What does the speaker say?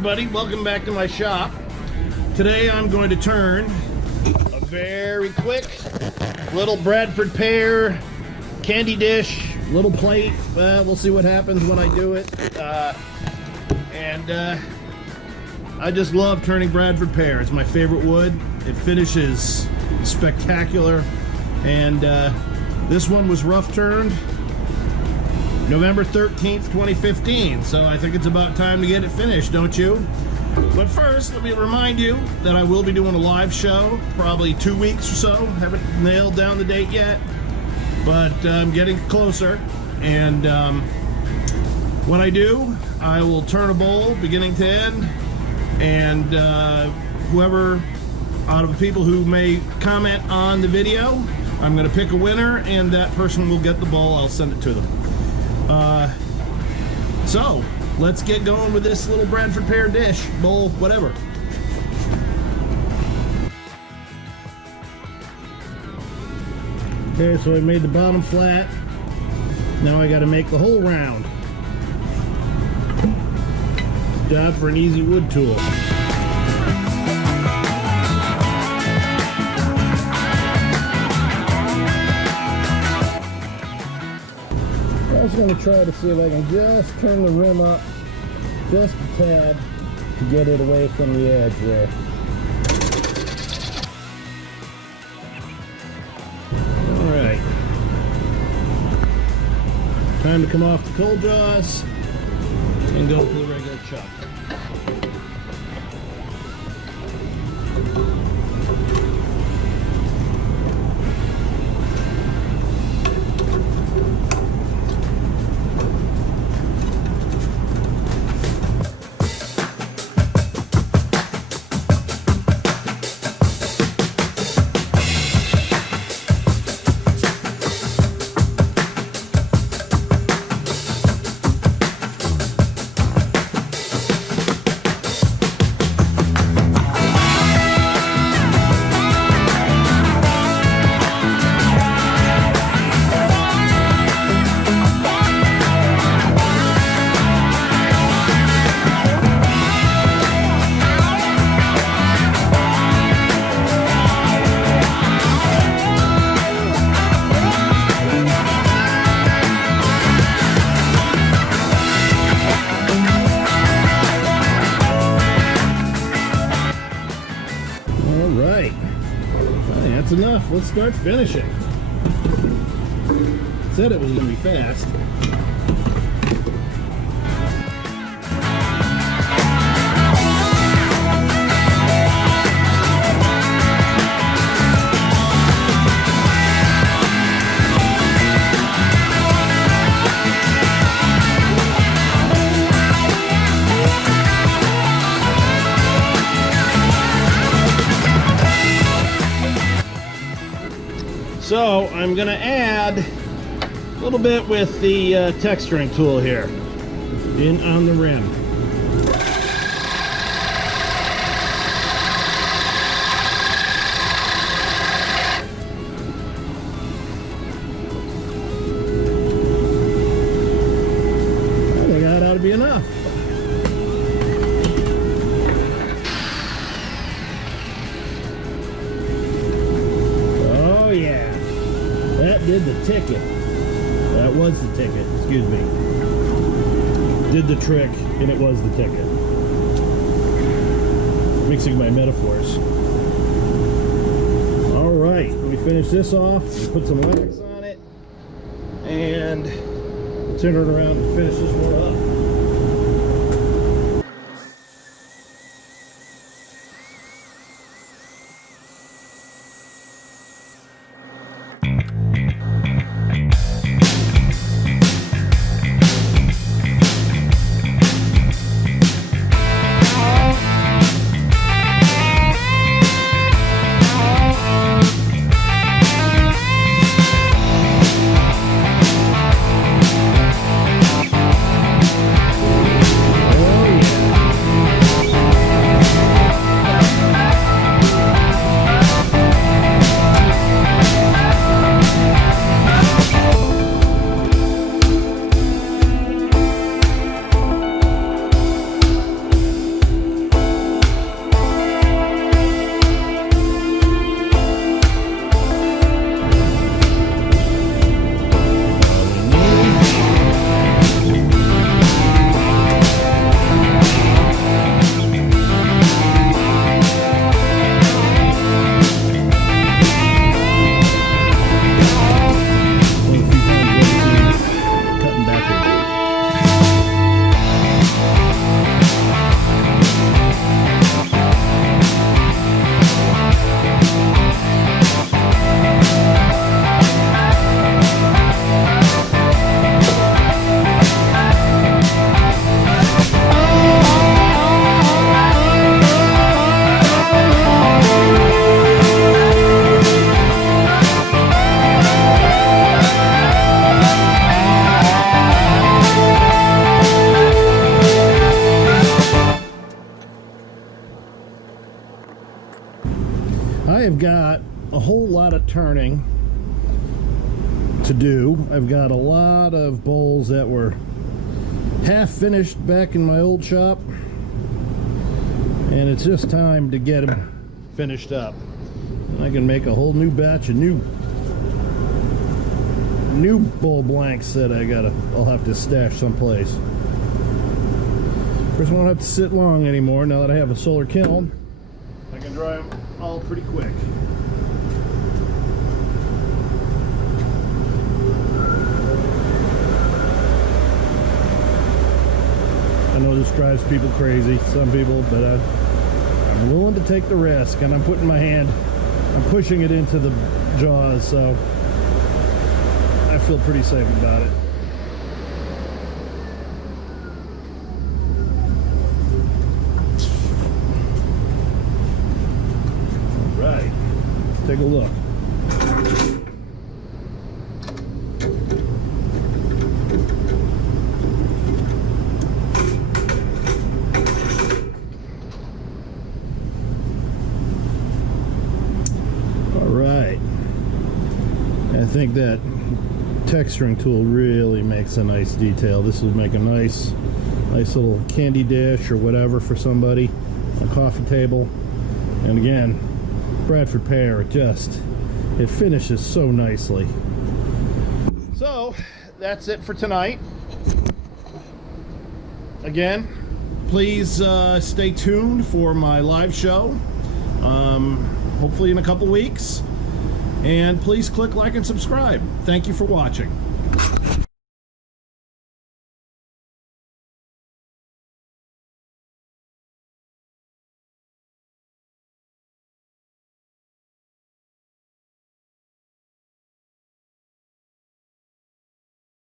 everybody, welcome back to my shop. Today I'm going to turn a very quick little Bradford Pear candy dish, little plate. We'll see what happens when I do it. I just love turning Bradford Pear. It's my favorite wood. It finishes spectacular. And this one was rough turned November 13th, 2015. So I think it's about time to get it finished, don't you? But first, let me remind you that I will be doing a live show, probably 2 weeks or so. Haven't nailed down the date yet, but I'm getting closer. And when I do, I will turn a bowl beginning to end. And whoever out of the people who may comment on the video, I'm going to pick a winner, and that person will get the bowl. I'll send it to them. So let's get going with this little Bradford Pear dish, bowl, whatever. Okay, so I made the bottom flat. Now I got to make the whole round. Job for an easy wood tool. I was going to try to see if I can just turn the rim up just a tad to get it away from the edge there. Alright. Time to come off the coal jaws and go for the regular chuck. That's enough. Let's start finishing. Said it was going to be fast. So I'm going to add a little bit with the texturing tool here in on the rim. I think that ought to be enough. Oh yeah. That did the ticket. That was the ticket, excuse me. Did the trick, and it was the ticket. Mixing my metaphors. Alright, let me finish this off. Put some wax on it. And turn it around and finish this one up. I have got a whole lot of turning to do. I've got a lot of bowls that were half finished back in my old shop, and it's just time to get them finished up. And I can make a whole new batch of new bowl blanks that I'll have to stash someplace. Of course, I won't have to sit long anymore now that I have a solar kiln. I can dry them all pretty quick. I know this drives people crazy, some people, but I'm willing to take the risk, and I'm pushing it into the jaws, so I feel pretty safe about it. All right, let's take a look. I think that texturing tool really makes a nice detail. This will make a nice little candy dish or whatever for somebody, a coffee table. And again, Bradford Pear, it finishes so nicely. So that's it for tonight. Again, please stay tuned for my live show, hopefully in a couple weeks. And please click like and subscribe. Thank you for watching.